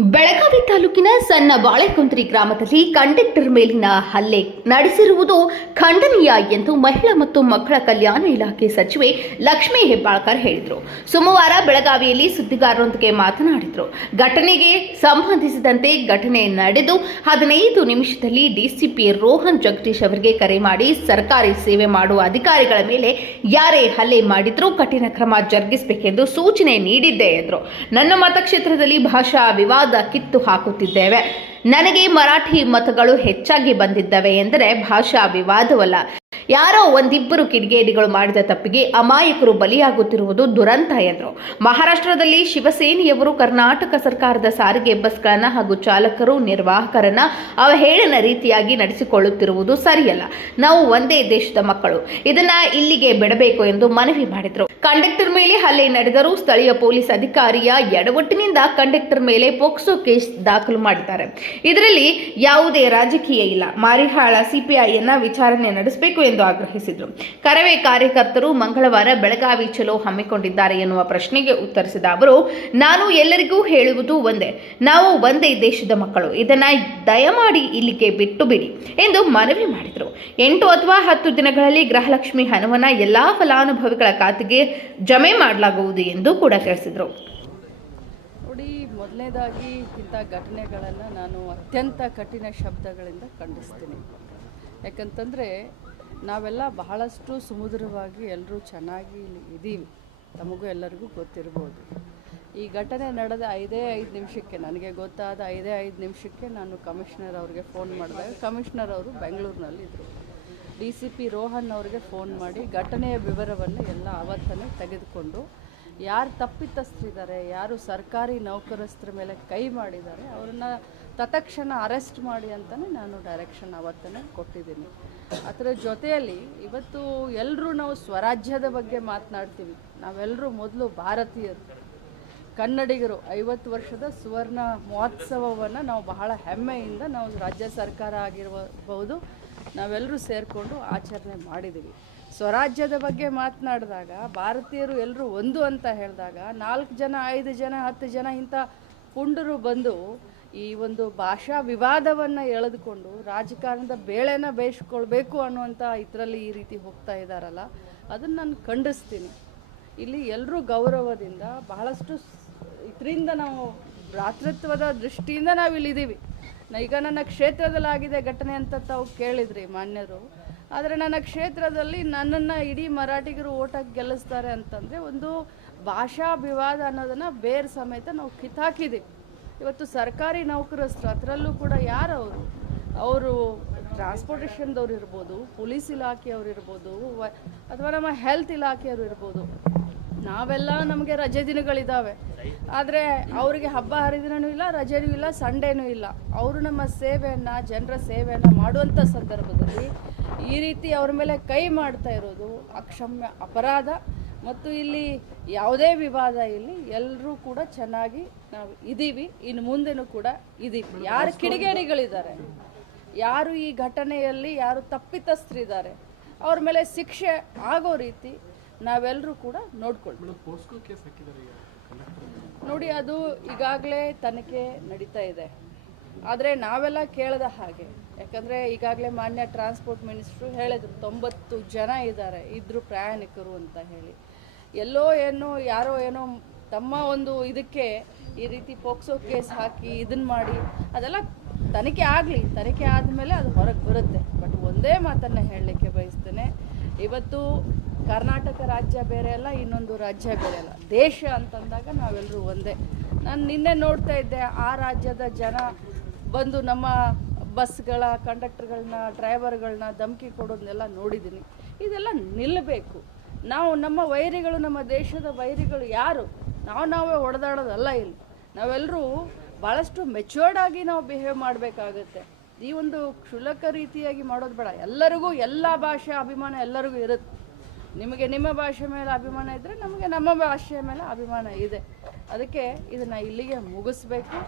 ಬೆಳಗಾವಿ ತಾಲೂಕಿನ ಸಣ್ಣ ಬಾಳೆಕುಂತ್ರಿ ಗ್ರಾಮದಲ್ಲಿ ಕಂಡಕ್ಟರ್ ಮೇಲಿನ ಹಲ್ಲೆ ನಡೆಸಿರುವುದು ಖಂಡನೀಯ ಎಂದು ಮಹಿಳಾ ಮತ್ತು ಮಕ್ಕಳ ಕಲ್ಯಾಣ ಇಲಾಖೆ ಸಚಿವೆ ಲಕ್ಷ್ಮೀ ಹೆಬ್ಬಾಳ್ಕರ್ ಹೇಳಿದರು. ಸೋಮವಾರ ಬೆಳಗಾವಿಯಲ್ಲಿ ಸುದ್ದಿಗಾರರೊಂದಿಗೆ ಮಾತನಾಡಿದರು. ಘಟನೆಗೆ ಸಂಬಂಧಿಸಿದಂತೆ ಘಟನೆ ನಡೆದು ಹದಿನೈದು ನಿಮಿಷದಲ್ಲಿ ಡಿಸಿಪಿ ರೋಹನ್ ಜಗದೀಶ್ ಅವರಿಗೆ ಕರೆ ಮಾಡಿ ಸರ್ಕಾರಿ ಸೇವೆ ಮಾಡುವ ಅಧಿಕಾರಿಗಳ ಮೇಲೆ ಯಾರೇ ಹಲ್ಲೆ ಮಾಡಿದ್ರೂ ಕಠಿಣ ಕ್ರಮ ಜರುಗಿಸಬೇಕೆಂದು ಸೂಚನೆ ನೀಡಿದ್ದೆ ಎಂದರು. ನನ್ನ ಮತಕ್ಷೇತ್ರದಲ್ಲಿ ಭಾಷಾ ವಿವಾದ ಕಿತ್ತು ಹಾಕುತ್ತಿದ್ದೇವೆ. ನನಗೆ ಮರಾಠಿ ಮತಗಳು ಹೆಚ್ಚಾಗಿ ಬಂದಿದ್ದವೆ ಎಂದರೆ ಭಾಷಾ ವಿವಾದವಲ್ಲ ಯಾರೋ ಒಂದಿಬ್ಬರು ಕಿಡಿಗೇಡಿಗಳು ಮಾಡಿದ ತಪ್ಪಿಗೆ ಅಮಾಯಕರು ಬಲಿಯಾಗುತ್ತಿರುವುದು ದುರಂತ ಎಂದರು. ಮಹಾರಾಷ್ಟ್ರದಲ್ಲಿ ಶಿವಸೇನೆಯವರು ಕರ್ನಾಟಕ ಸರ್ಕಾರದ ಸಾರಿಗೆ ಬಸ್ಗಳನ್ನ ಹಾಗೂ ಚಾಲಕರು, ನಿರ್ವಾಹಕರನ್ನ ಅವಹೇಳನ ರೀತಿಯಾಗಿ ನಡೆಸಿಕೊಳ್ಳುತ್ತಿರುವುದು ಸರಿಯಲ್ಲ. ನಾವು ಒಂದೇ ದೇಶದ ಮಕ್ಕಳು. ಇದನ್ನ ಇಲ್ಲಿಗೆ ಬಿಡಬೇಕು ಎಂದು ಮನವಿ ಮಾಡಿದರು. ಕಂಡಕ್ಟರ್ ಮೇಲೆ ಹಲ್ಲೆ ನಡೆದರೂ ಸ್ಥಳೀಯ ಪೊಲೀಸ್ ಅಧಿಕಾರಿಯ ಎಡವಟ್ಟಿನಿಂದ ಕಂಡಕ್ಟರ್ ಮೇಲೆ ಪೋಕ್ಸೋ ಕೇಸ್ ದಾಖಲು ಮಾಡಿದ್ದಾರೆ. ಇದರಲ್ಲಿ ಯಾವುದೇ ರಾಜಕೀಯ ಇಲ್ಲ. ಮಾರಿಹಾಳ, ಸಿಪಿಐ ಸಿಪಿಐಯನ್ನ ವಿಚಾರಣೆ ನಡೆಸಬೇಕು ಎಂದು ಆಗ್ರಹಿಸಿದರು. ಕರವೇ ಕಾರ್ಯಕರ್ತರು ಮಂಗಳವಾರ ಬೆಳಗಾವಿ ಚಲೋ ಹಮ್ಮಿಕೊಂಡಿದ್ದಾರೆ ಎನ್ನುವ ಪ್ರಶ್ನೆಗೆ ಉತ್ತರಿಸಿದ ಅವರು, ನಾನು ಎಲ್ಲರಿಗೂ ಹೇಳುವುದು ಒಂದೇ. ನಾವು ಒಂದೇ ದೇಶದ ಮಕ್ಕಳು. ಇದನ್ನ ದಯಮಾಡಿ ಇಲ್ಲಿಗೆ ಬಿಟ್ಟು ಬಿಡಿ ಎಂದು ಮನವಿ ಮಾಡಿದರು. ಎಂಟು ಅಥವಾ ಹತ್ತು ದಿನಗಳಲ್ಲಿ ಗೃಹಲಕ್ಷ್ಮಿ ಹಣವನ್ನ ಎಲ್ಲಾ ಫಲಾನುಭವಿಗಳ ಖಾತೆಗೆ ಜಮೆ ಮಾಡಲಾಗುವುದು ಎಂದು ಕೂಡ ತಿಳಿಸಿದರು. ನೋಡಿ, ಮೊದಲನೇದಾಗಿ ಇಂಥ ಘಟನೆಗಳನ್ನು ನಾನು ಅತ್ಯಂತ ಕಠಿಣ ಶಬ್ದಗಳಿಂದ ಖಂಡಿಸ್ತೀನಿ. ಯಾಕಂತಂದರೆ ನಾವೆಲ್ಲ ಬಹಳಷ್ಟು ಸುಮಧುರವಾಗಿ ಎಲ್ಲರೂ ಚೆನ್ನಾಗಿ ಇಲ್ಲಿ ಇದ್ದೀವಿ ತಮಗೂ ಎಲ್ಲರಿಗೂ ಗೊತ್ತಿರ್ಬೋದು. ಈ ಘಟನೆ ನಡೆದ ಐದೇ ಐದು ನಿಮಿಷಕ್ಕೆ, ನನಗೆ ಗೊತ್ತಾದ ಐದೇ ಐದು ನಿಮಿಷಕ್ಕೆ ನಾನು ಕಮಿಷನರ್ ಅವ್ರಿಗೆ ಫೋನ್ ಮಾಡಿದಾಗ ಕಮಿಷನರ್ ಅವರು ಬೆಂಗಳೂರಿನಲ್ಲಿದ್ದರು ಡಿ ಸಿ ಪಿ ರೋಹನ್ ಅವರಿಗೆ ಫೋನ್ ಮಾಡಿ ಘಟನೆಯ ವಿವರವನ್ನು ಎಲ್ಲ ಆವತ್ತನೇ ತೆಗೆದುಕೊಂಡು ಯಾರು ತಪ್ಪಿತಸ್ಥರಿದ್ದಾರೆ, ಯಾರು ಸರ್ಕಾರಿ ನೌಕರಸ್ಥರ ಮೇಲೆ ಕೈ ಮಾಡಿದ್ದಾರೆ, ಅವರನ್ನು ತತ್ಕ್ಷಣ ಅರೆಸ್ಟ್ ಮಾಡಿ ಅಂತಲೇ ನಾನು ಡೈರೆಕ್ಷನ್ ಅವತ್ತನೇ ಕೊಟ್ಟಿದ್ದೀನಿ. ಅದರ ಜೊತೆಯಲ್ಲಿ ಇವತ್ತು ಎಲ್ಲರೂ ನಾವು ಸ್ವರಾಜ್ಯದ ಬಗ್ಗೆ ಮಾತನಾಡ್ತೀವಿ. ನಾವೆಲ್ಲರೂ ಮೊದಲು ಭಾರತೀಯರು. ಕನ್ನಡಿಗರು ಐವತ್ತು ವರ್ಷದ ಸುವರ್ಣ ಮಹೋತ್ಸವವನ್ನು ನಾವು ಬಹಳ ಹೆಮ್ಮೆಯಿಂದ ನಾವು ರಾಜ್ಯ ಸರ್ಕಾರ ಆಗಿರಬಹುದು ನಾವೆಲ್ಲರೂ ಸೇರಿಕೊಂಡು ಆಚರಣೆ ಮಾಡಿದ್ದೀವಿ ಸ್ವರಾಜ್ಯದ ಬಗ್ಗೆ ಮಾತನಾಡಿದಾಗ, ಭಾರತೀಯರು ಎಲ್ಲರೂ ಒಂದು ಅಂತ ಹೇಳಿದಾಗ, ನಾಲ್ಕು ಜನ, ಐದು ಜನ, ಹತ್ತು ಜನ ಇಂಥ ಪುಂಡರು ಬಂದು ಈ ಒಂದು ಭಾಷಾ ವಿವಾದವನ್ನು ಎಳೆದುಕೊಂಡು ರಾಜಕಾರಣದ ಬೇಳೆನ ಬೇಯಿಸ್ಕೊಳ್ಬೇಕು ಅನ್ನುವಂಥ ಇದರಲ್ಲಿ ಈ ರೀತಿ ಹೋಗ್ತಾ ಇದ್ದಾರಲ್ಲ ಅದನ್ನು ನಾನು ಖಂಡಿಸ್ತೀನಿ. ಇಲ್ಲಿ ಎಲ್ಲರೂ ಗೌರವದಿಂದ ಬಹಳಷ್ಟು ಇದರಿಂದ ನಾವು ಭ್ರಾತೃತ್ವದ ದೃಷ್ಟಿಯಿಂದ ನಾವು ಇಲ್ಲಿದ್ದೀವಿ ಈಗ ನನ್ನ ಕ್ಷೇತ್ರದಲ್ಲಾಗಿದೆ ಘಟನೆ ಅಂತ ತಾವು ಕೇಳಿದ್ರಿ ಮಾನ್ಯರು. ಆದರೆ ನನ್ನ ಕ್ಷೇತ್ರದಲ್ಲಿ ನನ್ನನ್ನು ಇಡೀ ಮರಾಠಿಗರು ಓಟಾಗಿ ಗೆಲ್ಲಿಸ್ತಾರೆ ಅಂತಂದರೆ ಒಂದು ಭಾಷಾ ವಿವಾದ ಅನ್ನೋದನ್ನು ಬೇರೆ ಸಮೇತ ನಾವು ಕಿತ್ತಾಕಿದ್ದೀವಿ ಇವತ್ತು ಸರ್ಕಾರಿ ನೌಕರಸ್ಥರು ಅದರಲ್ಲೂ ಕೂಡ ಯಾರು ಅವರು? ಅವರು ಟ್ರಾನ್ಸ್ಪೋರ್ಟೇಷನ್ದವ್ರು ಇರ್ಬೋದು ಪೊಲೀಸ್ ಇಲಾಖೆಯವ್ರು ಇರ್ಬೋದು ಅಥವಾ ನಮ್ಮ ಹೆಲ್ತ್ ಇಲಾಖೆಯವರು ಇರ್ಬೋದು. ನಾವೆಲ್ಲ ನಮಗೆ ರಜೆ ದಿನಗಳಿದ್ದಾವೆ ಆದರೆ ಅವರಿಗೆ ಹಬ್ಬ ಹರಿದಿನವೂ ಇಲ್ಲ, ರಜೆನೂ ಇಲ್ಲ ಸಂಡೇನೂ ಇಲ್ಲ. ಅವರು ನಮ್ಮ ಸೇವೆಯನ್ನು, ಜನರ ಸೇವೆಯನ್ನು ಮಾಡುವಂಥ ಸಂದರ್ಭದಲ್ಲಿ ಈ ರೀತಿ ಅವ್ರ ಮೇಲೆ ಕೈ ಮಾಡ್ತಾ ಇರೋದು ಅಕ್ಷಮ್ಯ ಅಪರಾಧ. ಮತ್ತು ಇಲ್ಲಿ ಯಾವುದೇ ವಿವಾದ ಇಲ್ಲಿ ಎಲ್ಲರೂ ಕೂಡ ಚೆನ್ನಾಗಿ ನಾವು ಇದ್ದೀವಿ ಇನ್ನು ಮುಂದೆನೂ ಕೂಡ ಇದ್ದೀವಿ ಯಾರು ಕಿಡಿಗೇಡಿಗಳಿದ್ದಾರೆ ಯಾರು ಈ ಘಟನೆಯಲ್ಲಿ ಯಾರು ತಪ್ಪಿತಸ್ಥರಿದ್ದಾರೆ ಅವ್ರ ಮೇಲೆ ಶಿಕ್ಷೆ ಆಗೋ ರೀತಿ ನಾವೆಲ್ಲರೂ ಕೂಡ ನೋಡ್ಕೊಳ್ತೀವಿ. ನೋಡಿ ಅದು ಈಗಾಗಲೇ ತನಿಖೆ ನಡೀತಾ ಇದೆ. ಆದರೆ ನಾವೆಲ್ಲ ಕೇಳದ ಹಾಗೆ ಯಾಕಂದರೆ ಈಗಾಗಲೇ ಮಾನ್ಯ ಟ್ರಾನ್ಸ್ಪೋರ್ಟ್ ಮಿನಿಸ್ಟ್ರು ಹೇಳಿದ್ರು ತೊಂಬತ್ತು ಜನ ಇದ್ದಾರೆ ಇದ್ರು ಪ್ರಯಾಣಿಕರು ಅಂತ ಹೇಳಿ. ಎಲ್ಲೋ ಏನೋ, ಯಾರೋ ಏನೋ ತಮ್ಮ ಒಂದು ಇದಕ್ಕೆ ಈ ರೀತಿ ಪೋಕ್ಸೋ ಕೇಸ್ ಹಾಕಿ ಇದನ್ನ ಮಾಡಿ, ಅದೆಲ್ಲ ತನಿಖೆ ಆಗಲಿ, ತನಿಖೆ ಆದಮೇಲೆ ಅದು ಹೊರಗೆ ಬರುತ್ತೆ. ಬಟ್ ಒಂದೇ ಮಾತನ್ನು ಹೇಳಲಿಕ್ಕೆ ಬಯಸ್ತೇನೆ. ಇವತ್ತು ಕರ್ನಾಟಕ ರಾಜ್ಯ ಬೇರೆ ಅಲ್ಲ, ಇನ್ನೊಂದು ರಾಜ್ಯ ಬೇರೆ ಅಲ್ಲ. ದೇಶ ಅಂತಂದಾಗ ನಾವೆಲ್ಲರೂ ಒಂದೇ. ನಾನು ನಿನ್ನೆ ನೋಡ್ತಾ ಇದ್ದೆ, ಆ ರಾಜ್ಯದ ಜನ ಬಂದು ನಮ್ಮ ಬಸ್ಗಳ, ಕಂಡಕ್ಟರ್ಗಳನ್ನ, ಡ್ರೈವರ್ಗಳನ್ನ ಧಮಕಿ ಕೊಡೋದನ್ನೆಲ್ಲ ನೋಡಿದ್ದೀನಿ. ಇದೆಲ್ಲ ನಿಲ್ಲಬೇಕು ನಾವು ನಮ್ಮ ವೈರಿಗಳು, ನಮ್ಮ ದೇಶದ ವೈರಿಗಳು ಯಾರು? ನಾವು ನಾವೇ ಹೊಡೆದಾಡೋದಲ್ಲ ಇಲ್ಲಿ. ನಾವೆಲ್ಲರೂ ಭಾಳಷ್ಟು ಮೆಚೂರ್ಡ್ ಆಗಿ ನಾವು ಬಿಹೇವ್ ಮಾಡಬೇಕಾಗುತ್ತೆ. ಈ ಒಂದು ಕ್ಷುಲಕ ರೀತಿಯಾಗಿ ಮಾಡೋದು ಬೇಡ. ಎಲ್ಲರಿಗೂ ಎಲ್ಲ ಭಾಷೆ ಅಭಿಮಾನ ಎಲ್ಲರಿಗೂ ಇರುತ್ತೆ. ನಿಮಗೆ ನಿಮ್ಮ ಭಾಷೆ ಮೇಲೆ ಅಭಿಮಾನ ಇದ್ದರೆ ನಮಗೆ ನಮ್ಮ ಭಾಷೆಯ ಮೇಲೆ ಅಭಿಮಾನ ಇದೆ. ಅದಕ್ಕೆ ಇದನ್ನು ಇಲ್ಲಿಗೆ ಮುಗಿಸ್ಬೇಕು.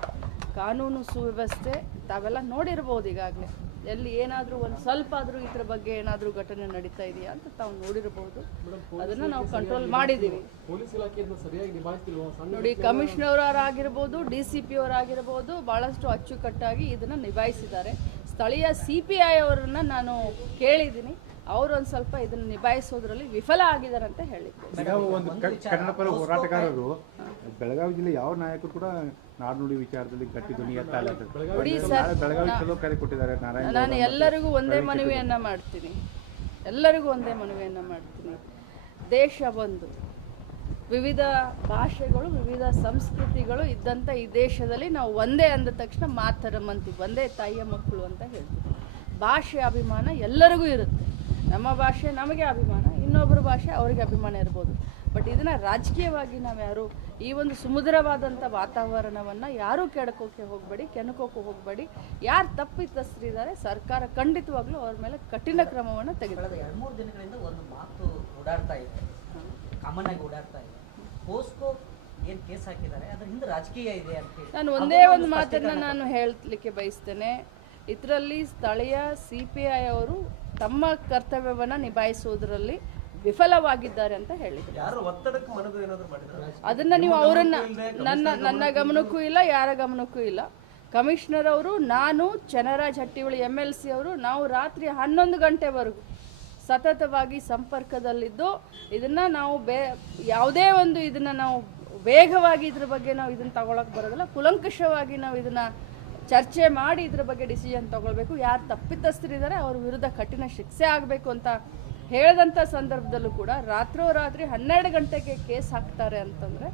ಕಾನೂನು ಸುವ್ಯವಸ್ಥೆ ತಾವೆಲ್ಲ ನೋಡಿರ್ಬೋದು ಈಗಾಗಲೇ. ಎಲ್ಲಿ ಏನಾದರೂ ಒಂದು ಸ್ವಲ್ಪ ಆದರೂ ಇದ್ರ ಬಗ್ಗೆ ಏನಾದರೂ ಘಟನೆ ನಡೀತಾ ಇದೆಯಾ ಅಂತ ತಾವು ನೋಡಿರಬಹುದು. ಅದನ್ನು ನಾವು ಕಂಟ್ರೋಲ್ ಮಾಡಿದ್ದೀವಿ. ನೋಡಿ ಕಮಿಷನರ್ ಆಗಿರ್ಬೋದು ಡಿ ಸಿ ಪಿ ಅವರಾಗಿರ್ಬೋದು ಭಾಳಷ್ಟು ಅಚ್ಚುಕಟ್ಟಾಗಿ ಇದನ್ನು ನಿಭಾಯಿಸಿದ್ದಾರೆ. ಸ್ಥಳೀಯ ಸಿ ಪಿ ಐ ಅವರನ್ನು ನಾನು ಕೇಳಿದ್ದೀನಿ. ಅವರು ಒಂದು ಸ್ವಲ್ಪ ಇದನ್ನು ನಿಭಾಯಿಸೋದ್ರಲ್ಲಿ ವಿಫಲ ಆಗಿದ್ದಾರೆ ಅಂತ ಹೇಳಿದ್ರು ಕನ್ನಡಪರ ಹೋರಾಟಗಾರರು ಬೆಳಗಾವಿ ಜಿಲ್ಲೆ ಯಾವ ನಾಯಕರು ಕೂಡ ನಾಡುನುಡಿ ವಿಚಾರದಲ್ಲಿ ಗಟ್ಟಿ ಧ್ವನಿ ಬೆಳಗಾವಿ ಕೊಟ್ಟಿದ್ದಾರೆ ನಾನು ಎಲ್ಲರಿಗೂ ಒಂದೇ ಮನವಿಯನ್ನ ಮಾಡ್ತೀನಿ. ಎಲ್ಲರಿಗೂ ಒಂದೇ ಮನವಿಯನ್ನ ಮಾಡ್ತೀನಿ. ದೇಶ ಬಂದು ವಿವಿಧ ಭಾಷೆಗಳು ವಿವಿಧ ಸಂಸ್ಕೃತಿಗಳು ಇದ್ದಂಥ ಈ ದೇಶದಲ್ಲಿ ನಾವು ಒಂದೇ ಅಂದ ತಕ್ಷಣ ಮಾತರಂ ಅಂತೀವಿ ಒಂದೇ ತಾಯಿಯ ಮಕ್ಕಳು ಅಂತ ಹೇಳ್ತೀವಿ. ಭಾಷೆ ಅಭಿಮಾನ ಎಲ್ಲರಿಗೂ ಇರುತ್ತೆ. ನಮ್ಮ ಭಾಷೆ ನಮಗೆ ಅಭಿಮಾನ ಇನ್ನೊಬ್ಬರ ಭಾಷೆ ಅವರಿಗೆ ಅಭಿಮಾನ ಇರ್ಬೋದು. ಬಟ್ ಇದನ್ನು ರಾಜಕೀಯವಾಗಿ ನಾವು ಯಾರು ಈ ಒಂದು ಸುಮಧುರವಾದಂಥ ವಾತಾವರಣವನ್ನು ಯಾರೂ ಕೆಡಕೋಕೆ ಹೋಗಬೇಡಿ ಕೆಣಕೋಕೆ ಹೋಗಬೇಡಿ ಯಾರು ತಪ್ಪಿತಸ್ಥರಿದ್ದಾರೆ ಸರ್ಕಾರ ಖಂಡಿತವಾಗ್ಲೂ ಅವ್ರ ಮೇಲೆ ಕಠಿಣ ಕ್ರಮವನ್ನು ತೆಗೆದುಕೊಳ್ಳಿ ಎರಡು ಮೂರು ದಿನಗಳಿಂದ ಒಂದು ಮಾತು ಓಡಾಡ್ತಾ ಇದೆ. ಕಾಮನ್ ಆಗಿ ಓಡಾಡ್ತಾ ಇದೆ. ಪೋಸ್ಕೋ ಏನು ಕೇಸ್ ಹಾಕಿದ್ದಾರೆ ಅದ್ರ ಹಿಂದೆ ರಾಜಕೀಯ ಇದೆ ಅಂತ ಹೇಳಿ. ನಾನು ಒಂದೇ ಒಂದು ಮಾತನ್ನು ನಾನು ಹೇಳಲಿಕ್ಕೆ ಬಯಸ್ತೇನೆ. ಇದರಲ್ಲಿ ಸ್ಥಳೀಯ ಸಿ ಪಿ ಐ ಅವರು ತಮ್ಮ ಕರ್ತವ್ಯವನ್ನು ನಿಭಾಯಿಸುವುದರಲ್ಲಿ ವಿಫಲವಾಗಿದ್ದಾರೆ ಅಂತ ಹೇಳಿದರು. ಅದನ್ನ ನೀವು ಅವರನ್ನ ನನ್ನ ನನ್ನ ಗಮನಕ್ಕೂ ಇಲ್ಲ ಯಾರ ಗಮನಕ್ಕೂ ಇಲ್ಲ. ಕಮಿಷನರ್ ಅವರು ನಾನು Channaraj Hattiholi M L C ಅವರು ನಾವು ರಾತ್ರಿ ಹನ್ನೊಂದು ಗಂಟೆವರೆಗೂ ಸತತವಾಗಿ ಸಂಪರ್ಕದಲ್ಲಿದ್ದು ಇದನ್ನ ನಾವು ಬೇ ಯಾವುದೇ ಒಂದು ಇದನ್ನ ನಾವು ವೇಗವಾಗಿ ಇದ್ರ ಬಗ್ಗೆ ನಾವು ಇದನ್ನ ತಗೊಳಕ್ಕೆ ಬರೋದಿಲ್ಲ. ಕುಲಂಕುಷವಾಗಿ ನಾವು ಇದನ್ನ ಚರ್ಚೆ ಮಾಡಿ ಇದ್ರ ಬಗ್ಗೆ ಡಿಸಿಷನ್ ತಗೊಳ್ಬೇಕು. ಯಾರು ತಪ್ಪಿತಸ್ಥರಿದ್ದಾರೆ ಅವ್ರ ವಿರುದ್ಧ ಕಠಿಣ ಶಿಕ್ಷೆ ಆಗಬೇಕು ಅಂತ ಹೇಳಿದಂಥ ಸಂದರ್ಭದಲ್ಲೂ ಕೂಡ ರಾತ್ರೋರಾತ್ರಿ ಹನ್ನೆರಡು ಗಂಟೆಗೆ ಕೇಸ್ ಹಾಕ್ತಾರೆ ಅಂತಂದರೆ